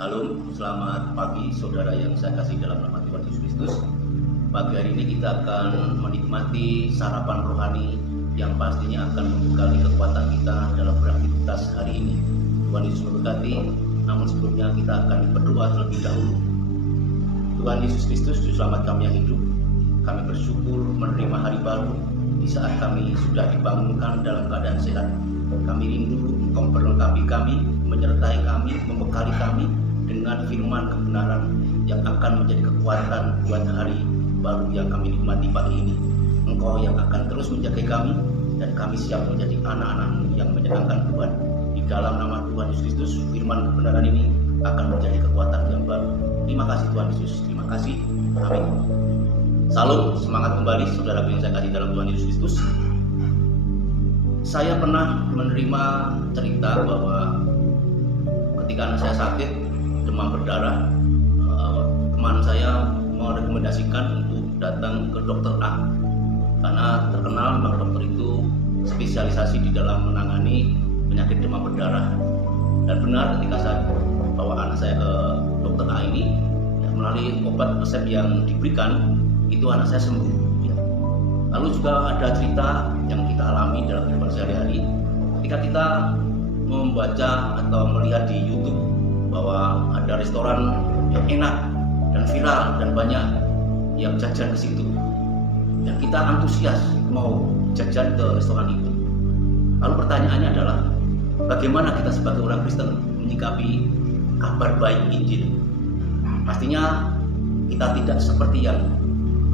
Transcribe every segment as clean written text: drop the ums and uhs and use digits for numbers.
Salam, selamat pagi saudara yang saya kasih dalam nama Tuhan Yesus Kristus. Pagi hari ini kita akan menikmati sarapan rohani yang pastinya akan membekali kekuatan kita dalam beraktivitas hari ini. Tuhan Yesus memberkati, namun sebelumnya kita akan berdoa terlebih dahulu. Tuhan Yesus Kristus, Juru Selamat kami yang hidup, kami bersyukur menerima hari baru di saat kami sudah dibangunkan dalam keadaan sehat. Kami rindu Engkau memperlengkapi kami, menyertai kami, membekali kami dengan firman kebenaran yang akan menjadi kekuatan buat hari baru yang kami nikmati pagi ini. Engkau yang akan terus menjaga kami, dan kami siap menjadi anak-anak-Mu yang menyenangkan Tuhan. Di dalam nama Tuhan Yesus Kristus, firman kebenaran ini akan menjadi kekuatan yang baru. Terima kasih Tuhan Yesus, terima kasih. Amin. Salam, semangat kembali saudara yang saya kasih dalam Tuhan Yesus Kristus. Saya pernah menerima cerita bahwa ketika anak saya sakit demam berdarah, teman saya merekomendasikan untuk datang ke dokter A karena terkenal memang dokter itu spesialisasi di dalam menangani penyakit demam berdarah. Dan benar, ketika saya bawa anak saya ke dokter A ini, melalui obat resep yang diberikan, itu anak saya sembuh. Lalu juga ada cerita yang kita alami dalam kehidupan sehari-hari ketika kita membaca atau melihat di YouTube bahwa ada restoran yang enak dan viral dan banyak yang jajan ke situ, dan kita antusias mau jajan ke restoran itu. Lalu pertanyaannya adalah, bagaimana kita sebagai orang Kristen menyikapi kabar baik Injil? Pastinya kita tidak seperti yang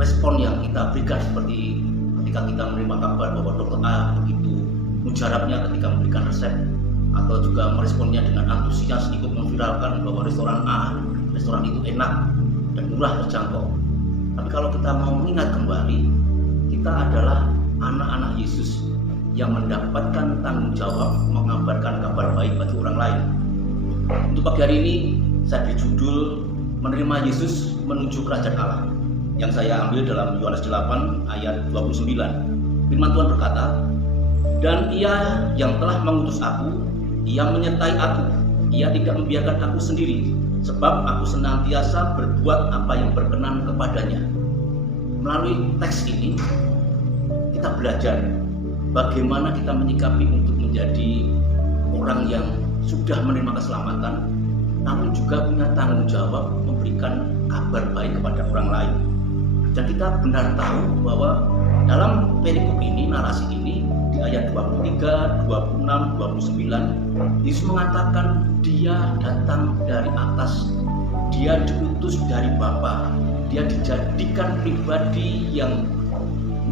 respon yang kita berikan seperti ketika kita menerima kabar bahwa dokter A begitu mujarabnya ketika memberikan resep, atau juga meresponnya dengan antusias ikut memviralkan bahwa restoran A, restoran itu enak dan murah terjangkau. Tapi kalau kita mau mengingat kembali, kita adalah anak-anak Yesus yang mendapatkan tanggung jawab mengabarkan kabar baik bagi orang lain. Untuk pagi hari ini saya beri judul Menerima Yesus Menuju Kerajaan Allah, yang saya ambil dalam Yohanes 8 ayat 29. Firman Tuhan berkata, "Dan Ia yang telah mengutus aku, Ia menyertai aku. Ia tidak membiarkan aku sendiri, sebab aku senantiasa berbuat apa yang berkenan kepadanya." Melalui teks ini kita belajar bagaimana kita menyikapi untuk menjadi orang yang sudah menerima keselamatan, namun juga punya tanggung jawab memberikan kabar baik kepada orang lain. Dan kita benar tahu bahwa dalam perikop ini, narasi ini, di ayat 23, 26, 29, Yesus mengatakan dia datang dari atas, dia diutus dari Bapa, dia dijadikan pribadi yang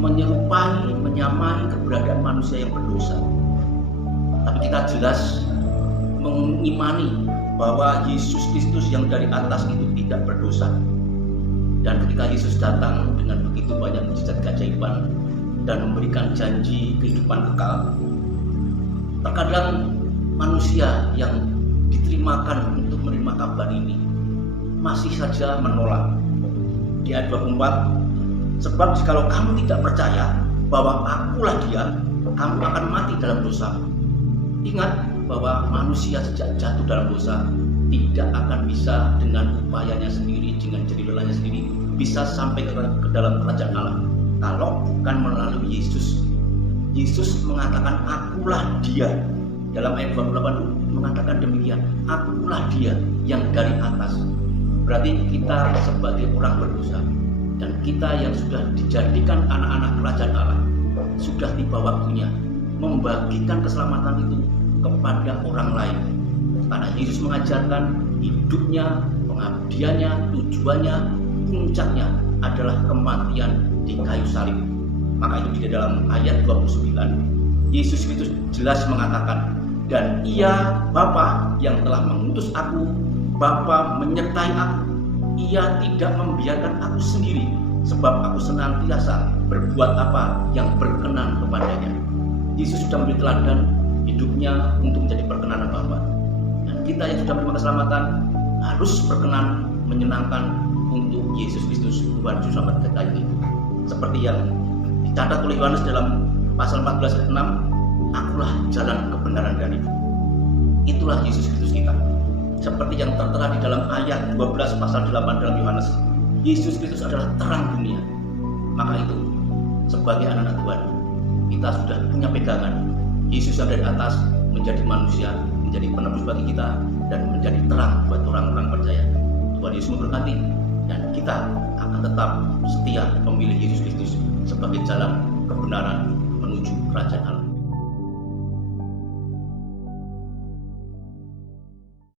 menyerupai, menyamai keberadaan manusia yang berdosa. Tapi kita jelas mengimani bahwa Yesus Kristus yang dari atas itu tidak berdosa. Dan ketika Yesus datang dengan begitu banyak mujizat keajaiban dan memberikan janji kehidupan kekal, terkadang manusia yang diterimakan untuk menerima kabar ini masih saja menolak. Di ayat 24, "Sebab jikalau kamu tidak percaya bahwa akulah dia, kamu akan mati dalam dosa." Ingat bahwa manusia sejak jatuh dalam dosa tidak akan bisa dengan upayanya sendiri, dengan jerih lelahnya sendiri, bisa sampai ke dalam kerajaan Allah kalau bukan melalui Yesus. Yesus mengatakan akulah dia. Dalam ayat 28 mengatakan demikian, akulah dia yang dari atas. Berarti kita sebagai orang berdosa dan kita yang sudah dijadikan anak-anak kerajaan Allah, sudah tiba waktunya membagikan keselamatan itu kepada orang lain. Karena Yesus mengajarkan hidupnya, pengabdiannya, tujuannya, puncaknya adalah kematian di kayu salib. Maka itu di dalam ayat 29 Yesus Kristus jelas mengatakan, "Dan Ia Bapa yang telah mengutus aku, Bapa menyertai aku. Ia tidak membiarkan aku sendiri, sebab aku senantiasa berbuat apa yang berkenan kepadanya." Yesus sudah memberi teladan hidupnya untuk menjadi perkenan Bapa. Dan kita yang sudah menerima keselamatan harus berkenan, menyenangkan untuk Yesus Kristus, Tuhan Juru Selamat kita ini. Seperti yang dicatat oleh Yohanes dalam pasal 14 ayat 6, "Akulah jalan, kebenaran dan hidup." Itulah Yesus Kristus kita. seperti yang tertera di dalam ayat 12 pasal 8 dalam Yohanes, Yesus Kristus adalah terang dunia. Maka itu, sebagai anak-anak Tuhan, kita sudah punya pegangan. Yesus yang dari atas menjadi manusia, menjadi penebus bagi kita, dan menjadi terang buat orang-orang percaya. Tuhan Yesus memberkati, dan kita akan tetap setia memilih Yesus Kristus sebagai jalan kebenaran menuju kerajaan Allah.